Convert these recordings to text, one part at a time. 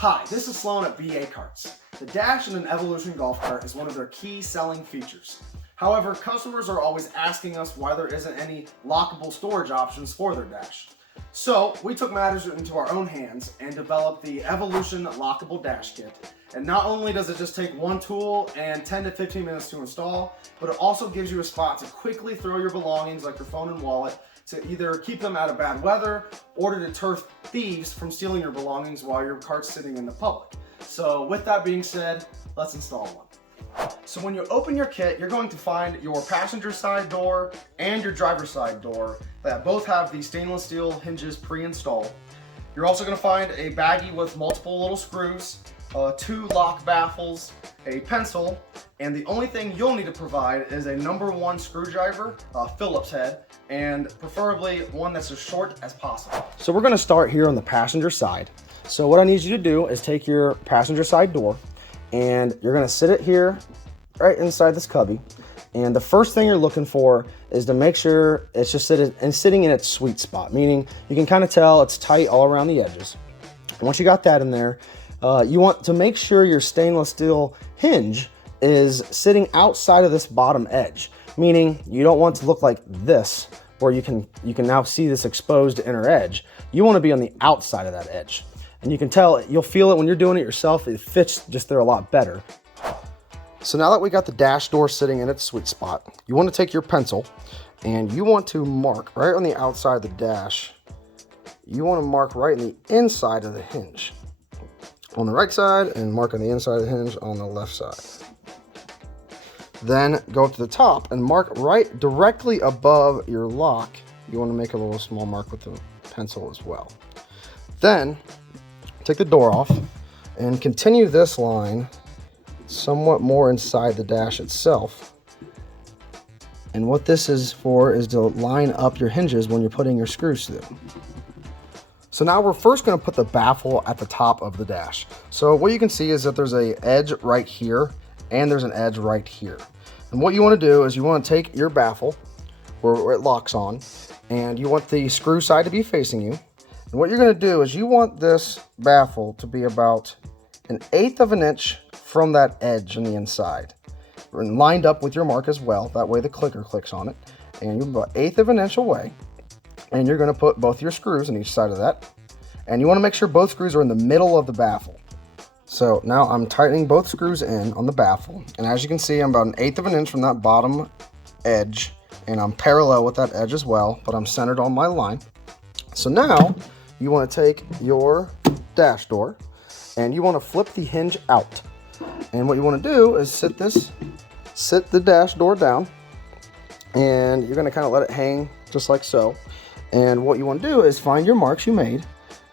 Hi, this is Sloan at BA Carts. The dash in an Evolution golf cart is one of their key selling features. However, customers are always asking us why there isn't any lockable storage options for their dash. So we took matters into our own hands and developed the Evolution Lockable Dash Kit. And not only does it just take one tool and 10 to 15 minutes to install, but it also gives you a spot to quickly throw your belongings like your phone and wallet to either keep them out of bad weather or to deter thieves from stealing your belongings while your cart's sitting in the public. So with that being said, let's install one. So when you open your kit, you're going to find your passenger side door and your driver's side door that both have the stainless steel hinges pre-installed. You're also going to find a baggie with multiple little screws, 2 lock baffles, a pencil, and the only thing you'll need to provide is a #1 screwdriver, Phillips head, and preferably one that's as short as possible. So we're going to start here on the passenger side. So what I need you to do is take your passenger side door and you're going to sit it here right inside this cubby. And the first thing you're looking for is to make sure it's just sitting in its sweet spot, meaning you can kind of tell it's tight all around the edges. And once you got that in there, you want to make sure your stainless steel hinge is sitting outside of this bottom edge, meaning you don't want to look like this where you can now see this exposed inner edge. You want to be on the outside of that edge. And you can tell, you'll feel it when you're doing it yourself, it fits just there a lot better. So now that we got the dash door sitting in its sweet spot, you want to take your pencil and you want to mark right on the outside of the dash. You want to mark right in the inside of the hinge on the right side and mark on the inside of the hinge on the left side. Then go up to the top and mark right directly above your lock. You want to make a little small mark with the pencil as well. Then take the door off and continue this line somewhat more inside the dash itself. And what this is for is to line up your hinges when you're putting your screws through. So now we're first going to put the baffle at the top of the dash. So what you can see is that there's an edge right here and there's an edge right here. And what you want to do is you want to take your baffle where it locks on and you want the screw side to be facing you. And what you're going to do is you want this baffle to be about 1/8 of an inch from that edge on the inside. And lined up with your mark as well. That way the clicker clicks on it. And you're about 1/8 of an inch away. And you're going to put both your screws on each side of that. And you want to make sure both screws are in the middle of the baffle. So now I'm tightening both screws in on the baffle. And as you can see, I'm about 1/8 of an inch from that bottom edge. And I'm parallel with that edge as well, but I'm centered on my line. So now you want to take your dash door and you want to flip the hinge out. And what you want to do is sit the dash door down and you're going to kind of let it hang just like so. And what you want to do is find your marks you made.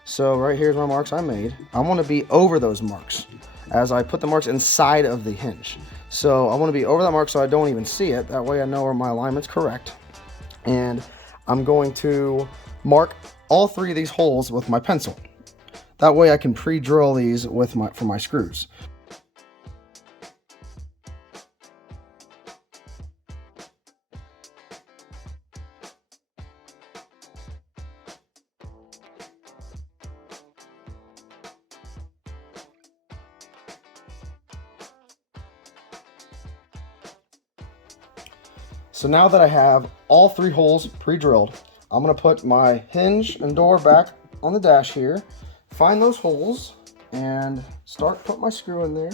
So right here's my marks I made. I want to be over those marks as I put the marks inside of the hinge. So I want to be over that mark so I don't even see it. That way I know where my alignment's correct. And I'm going to mark all 3 of these holes with my pencil. That way I can pre-drill these for my screws. So now that I have all 3 holes pre-drilled, I'm going to put my hinge and door back on the dash here, find those holes, and start putting my screw in there.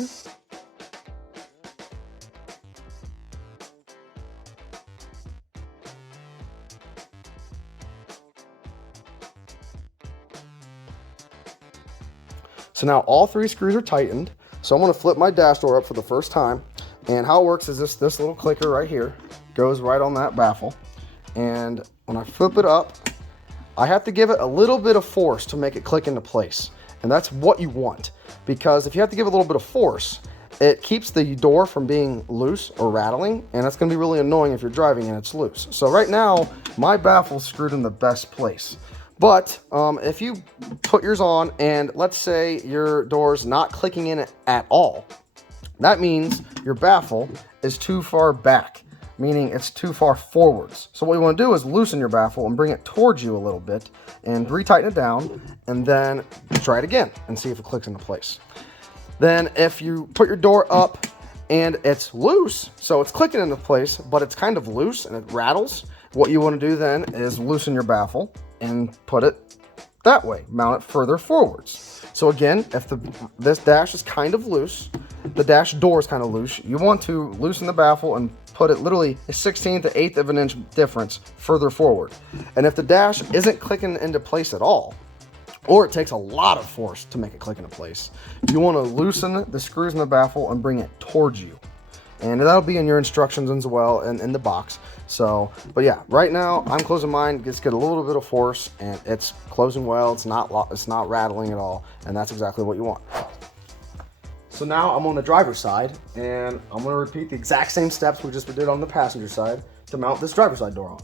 So now all 3 screws are tightened. So I'm going to flip my dash door up for the first time. And how it works is this little clicker right here goes right on that baffle. And when I flip it up, I have to give it a little bit of force to make it click into place. And that's what you want, because if you have to give it a little bit of force, it keeps the door from being loose or rattling, and that's going to be really annoying if you're driving and it's loose. So right now, my baffle's screwed in the best place. But if you put yours on and let's say your door's not clicking in at all, that means your baffle is too far back. meaning it's too far forwards. So what you want to do is loosen your baffle and bring it towards you a little bit and retighten it down, and then try it again and see if it clicks into place. Then if you put your door up and it's loose, so it's clicking into place, but it's kind of loose and it rattles, what you want to do then is loosen your baffle and put it that way, mount it further forwards. So again, if this dash is kind of loose, the dash door is kind of loose, you want to loosen the baffle and put it literally a 1/16 to 1/8 of an inch difference further forward. And if the dash isn't clicking into place at all, or it takes a lot of force to make it click into place, you want to loosen the screws in the baffle and bring it towards you. And that'll be in your instructions as well and in the box. So, but yeah, right now I'm closing mine, just get a little bit of force, and it's closing well. It's not rattling at all, and that's exactly what you want. So now I'm on the driver's side, and I'm going to repeat the exact same steps we just did on the passenger side to mount this driver's side door on.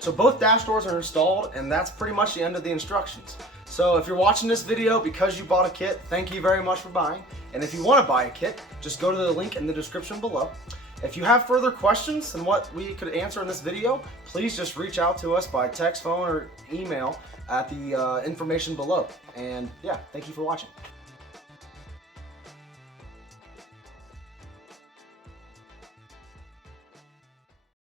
So both dash doors are installed, and that's pretty much the end of the instructions. So if you're watching this video because you bought a kit, thank you very much for buying. And if you want to buy a kit, just go to the link in the description below. If you have further questions than what we could answer in this video, please just reach out to us by text, phone, or email at the information below. And yeah, thank you for watching.